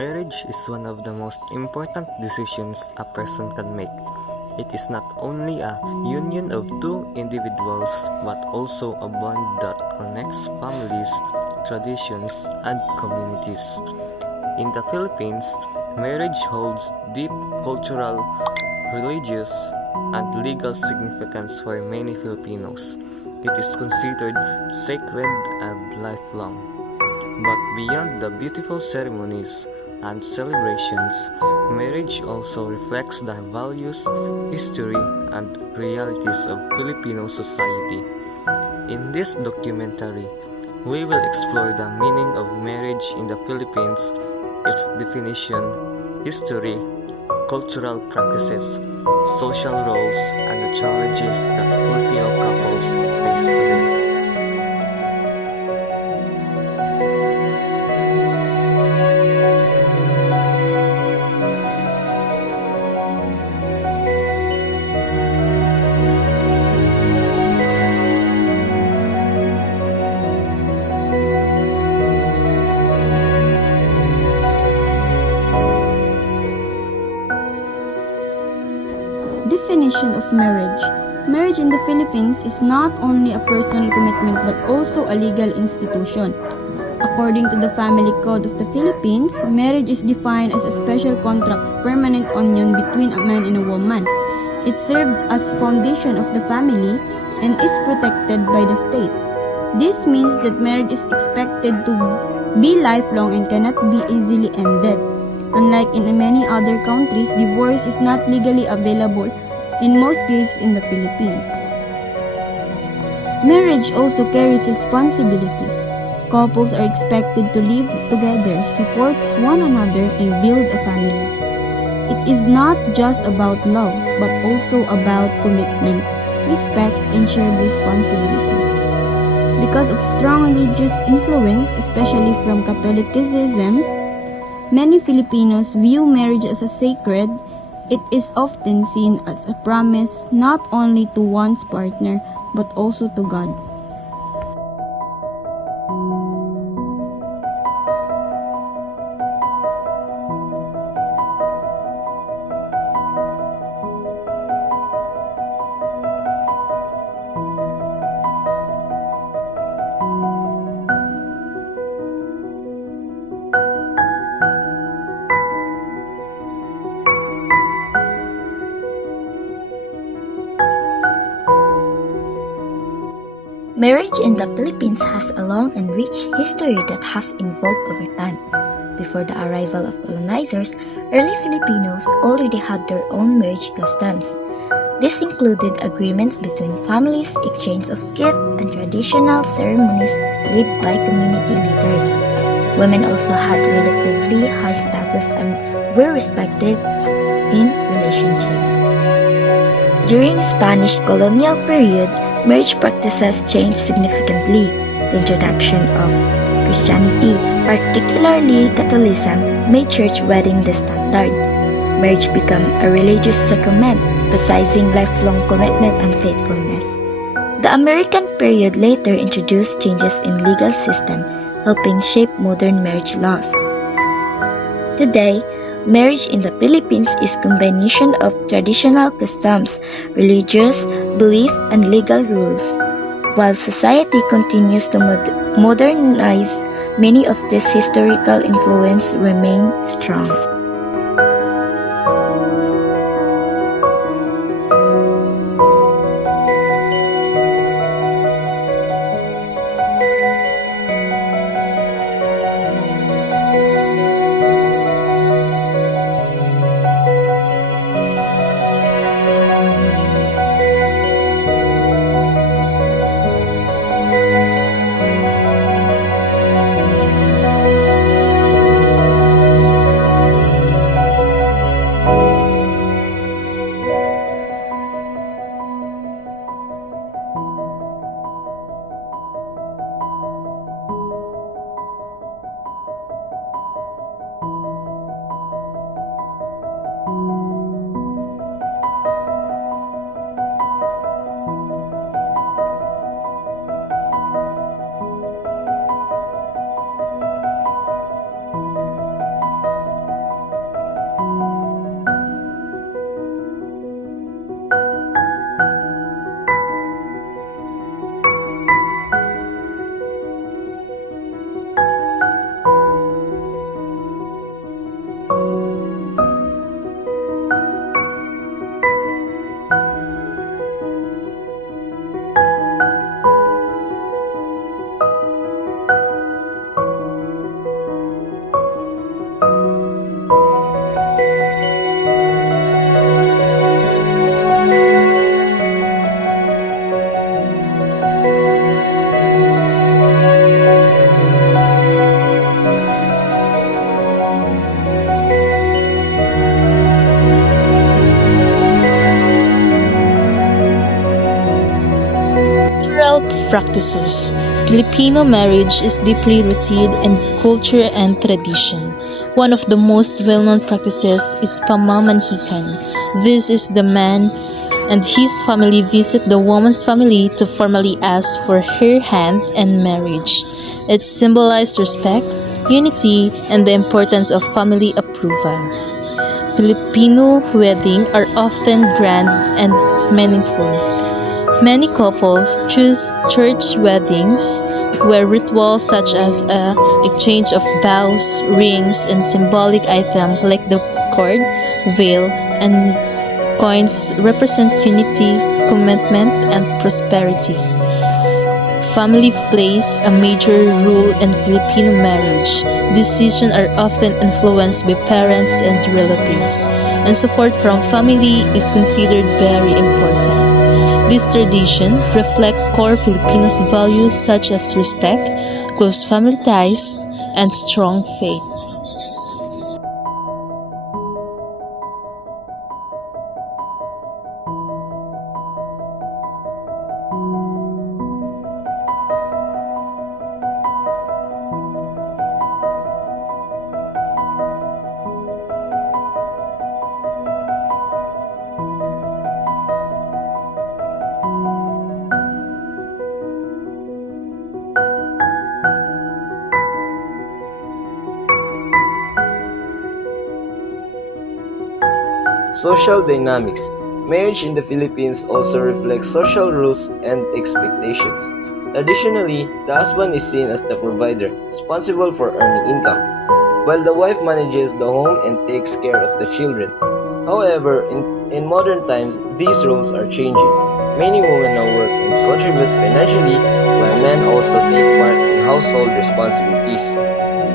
Marriage is one of the most important decisions a person can make. It is not only a union of two individuals but also a bond that connects families, traditions, and communities. In the Philippines, marriage holds deep cultural, religious, and legal significance for many Filipinos. It is considered sacred and lifelong. But beyond the beautiful ceremonies and celebrations, marriage also reflects the values, history, and realities of Filipino society. In this documentary, we will explore the meaning of marriage in the Philippines, its definition, history, cultural practices, social roles, and the challenges that Filipino couples face today. Definition of marriage. Marriage in the Philippines is not only a personal commitment but also a legal institution. According to the Family Code of the Philippines, marriage is defined as a special contract of permanent union between a man and a woman. It served as foundation of the family and is protected by the state. This means that marriage is expected to be lifelong and cannot be easily ended. Unlike in many other countries, divorce is not legally available in most cases in the Philippines. Marriage also carries responsibilities. Couples are expected to live together, support one another, and build a family. It is not just about love, but also about commitment, respect, and shared responsibility. Because of strong religious influence, especially from Catholicism, many Filipinos view marriage as a sacred. It is often seen as a promise not only to one's partner but also to God. Marriage in the Philippines has a long and rich history that has evolved over time. Before the arrival of colonizers, early Filipinos already had their own marriage customs. This included agreements between families, exchange of gifts, and traditional ceremonies led by community leaders. Women also had relatively high status and were respected in relationships. During Spanish colonial period, marriage practices changed significantly. The introduction of Christianity, particularly Catholicism, made church wedding the standard. Marriage became a religious sacrament, emphasizing lifelong commitment and faithfulness. The American period later introduced changes in legal system, helping shape modern marriage laws. Today, marriage in the Philippines is a combination of traditional customs, religious belief, and legal rules. While society continues to modernize, many of these historical influences remain strong. Cultural practices. Filipino marriage is deeply rooted in culture and tradition. One of the most well-known practices is pamamanhikan. This is the man and his family visit the woman's family to formally ask for her hand in marriage. It symbolizes respect, unity, and the importance of family approval. Filipino weddings are often grand and meaningful. Many couples choose church weddings where rituals such as a exchange of vows, rings, and symbolic items like the cord, veil, and coins represent unity, commitment, and prosperity. Family plays a major role in Filipino marriage. Decisions are often influenced by parents and relatives, and support from family is considered very important. This tradition reflects core Filipino values such as respect, close family ties, and strong faith. Social dynamics. Marriage in the Philippines also reflects social rules and expectations. Traditionally, the husband is seen as the provider, responsible for earning income, while the wife manages the home and takes care of the children. However, in modern times, these roles are changing. Many women now work and contribute financially, while men also take part in household responsibilities.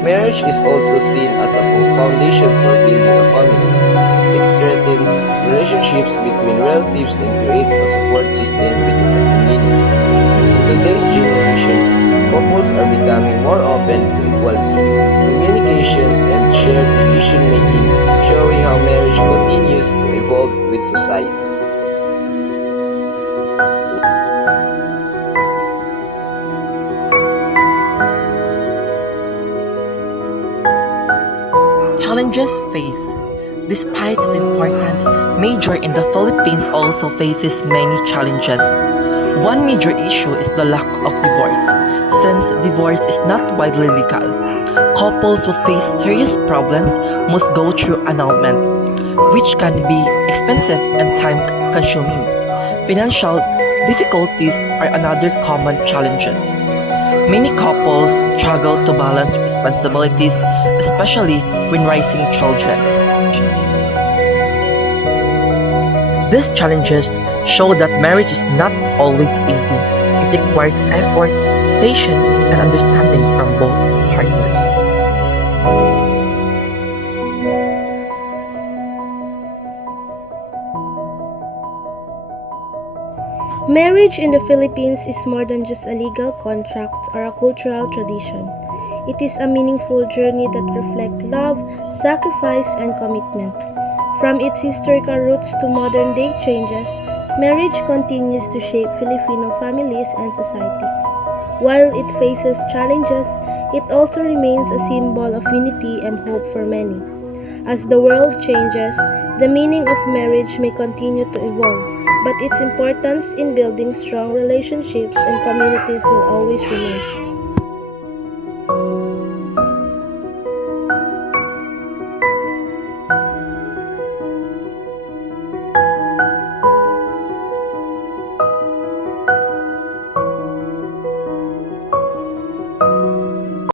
Marriage is also seen as a foundation for building a family. It strengthens relationships between relatives and creates a support system within the community. In today's generation, couples are becoming more open to equality, communication, and shared decision making, showing how marriage continues to evolve with society. Challenges faced. Despite its importance, marriage in the Philippines also faces many challenges. One major issue is the lack of divorce. Since divorce is not widely legal, couples who face serious problems must go through annulment, which can be expensive and time-consuming. Financial difficulties are another common challenge. Many couples struggle to balance responsibilities, especially when raising children. These challenges show that marriage is not always easy. It requires effort, patience, and understanding from both partners. Marriage in the Philippines is more than just a legal contract or a cultural tradition. It is a meaningful journey that reflects love, sacrifice, and commitment. From its historical roots to modern day changes, marriage continues to shape Filipino families and society. While it faces challenges, it also remains a symbol of unity and hope for many. As the world changes, the meaning of marriage may continue to evolve, but its importance in building strong relationships and communities will always remain.